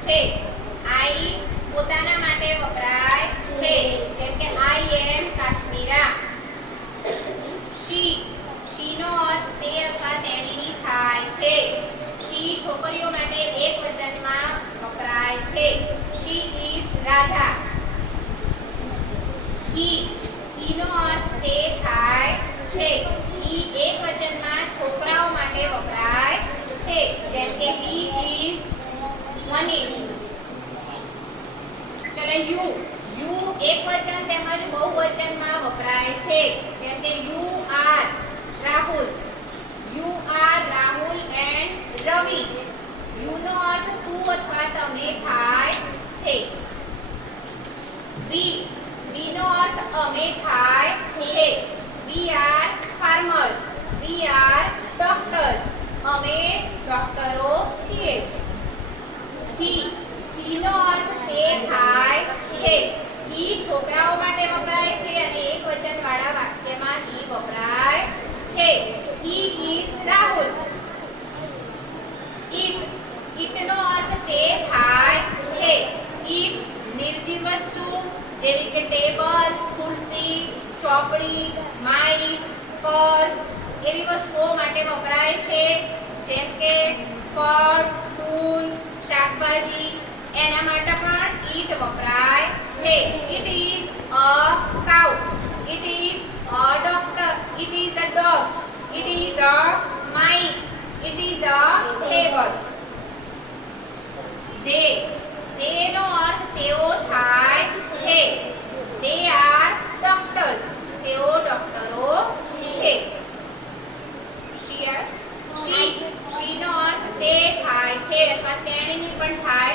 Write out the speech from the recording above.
છે. આઈ પોતાના માટે વપરાય છે, જેમ કે આઈ એમ કાશ્મીરા. શી નો અર્થ તે અથવા તેણીની થાય છે. શી છોકરીઓ માટે એકવચનમાં વપરાય છે. She is Radha. ઈ નો અર્થ તે થાય છે. ઈ એકવચનમાં છોકરાઓ માટે વપરાય છે, જેમ કે હી ઇઝ મનીષ. ચલો યુ એકવચન તેમજ બહુવચનમાં વપરાય છે, જેમ કે you are Rahul. You are Rahul and Ravi. You નો અર્થ તું અથવા તમે થાય છે. વી નો અર્થ અમે થાય છે. We are farmers. We are doctors. અમે ડોક્ટરો છીએ. he નો અર્થ તે થાય છે. he છોકરાઓ માટે વપરાય છે અને એકવચન વાળા વાક્યમાં he વપરાય છે. he is Rahul. it નો અર્થ તે થાય છે. it નિર્જીવ વસ્તુ જેવી કે ટેબલ, ખુરશી, ચોપડી, માઇક, પર્સ એવી વસ્તુઓ માટે વપરાય છે, જેમ કે ફળ, ફૂલ, શાકભાજી એના માટે પણ ઈટ વપરાય છે. It is a cow. It is a doctor. It is a dog. It is a mike. It is a table. તેનો અર્થ તેઓ થાય છે. They are doctors. તેઓ ડોક્ટરો છે. શી નો અર્થ તે થાય છે અથવા તેણીની પણ થાય